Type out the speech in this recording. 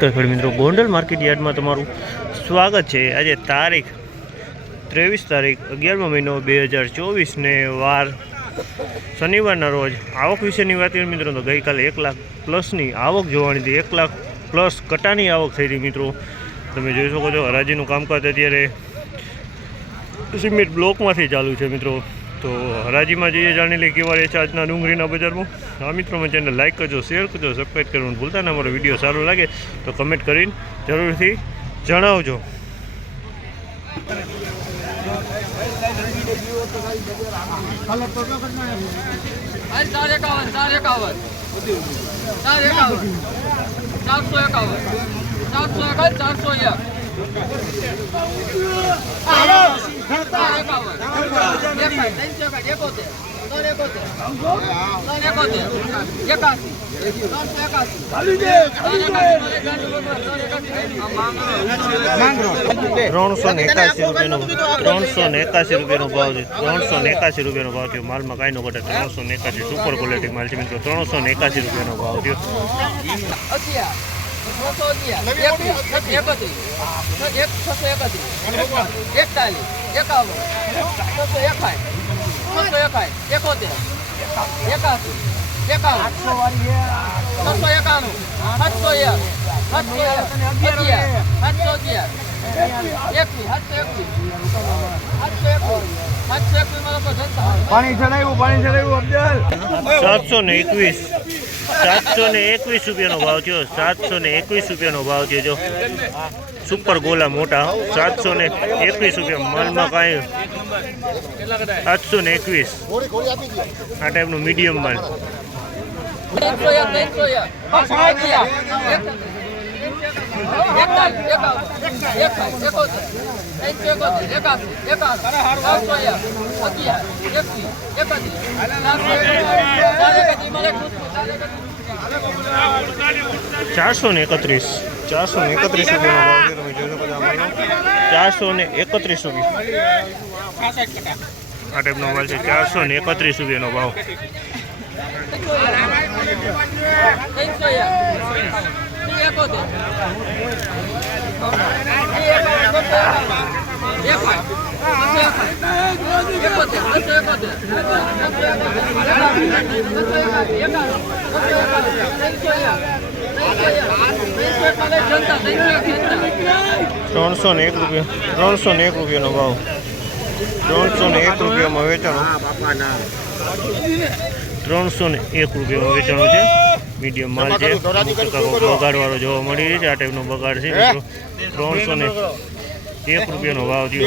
ખેડૂત મિત્રો, ગોંડલ માર્કેટ યાર્ડમાં તમારું સ્વાગત છે। આજે તારીખ 23 તારીખ 11મો મહિનો 2024 ને વાર શનિવારના રોજ આવક વિશેની વાત કરીએ મિત્રો, તો ગઈકાલે 1 લાખ પ્લસની આવક જોવાની હતી। 1 લાખ પ્લસ કટાની આવક થઈ હતી મિત્રો। તમે જોઈ શકો છો હરાજીનું કામકાજ અત્યારે સિમેન્ટ બ્લોકમાંથી ચાલુ છે મિત્રો। તો હરાજીમાં જઈએ જાણી લઈએ કેવા રહે છે આજના ડુંગળીના બજારમાં। આ મિત્રો મને ચેનલ લાઈક કરજો, શેર કરજો, સબસ્ક્રાઈબ કરવાનું ભૂલતા ના। અમારો વિડીયો સારો લાગે તો કમેન્ટ કરીને જરૂરથી જણાવજો। ₹381 ભાવ છે। 381 ભાવ થયો। માલમાં કાંઈ નો ઘટે। 381 સુપર ક્વોલિટી માલ છે મિત્રો। 381 ભાવ થયો। પાણી ચડાવ્યું 721 રૂપિયાનો ભાવ થયો। 721 રૂપિયાનો ભાવ થયો। જો સુપર ગોલા મોટા 721 રૂપિયા। માલમાં કાંઈ 721 આ ટાઈપનું મીડિયમ માલ। ₹431 રૂપિયાનો ભાવ છે। તમે જોઈ શકો છો ₹431 આ ટાઈપનો માલ છે। 431 રૂપિયાનો ભાવ। ₹301 રૂપિયાનો ભાવ। 301 રૂપિયામાં વેચાણો। 301 રૂપિયામાં વેચાણો છે। મીડિયમ માલ છે। બગાડવાળો જોવા મળી રહ્યો છે। આ ટાઈપનો બગાડ છે મિત્રો। 301 રૂપિયાનો ભાવ થયો।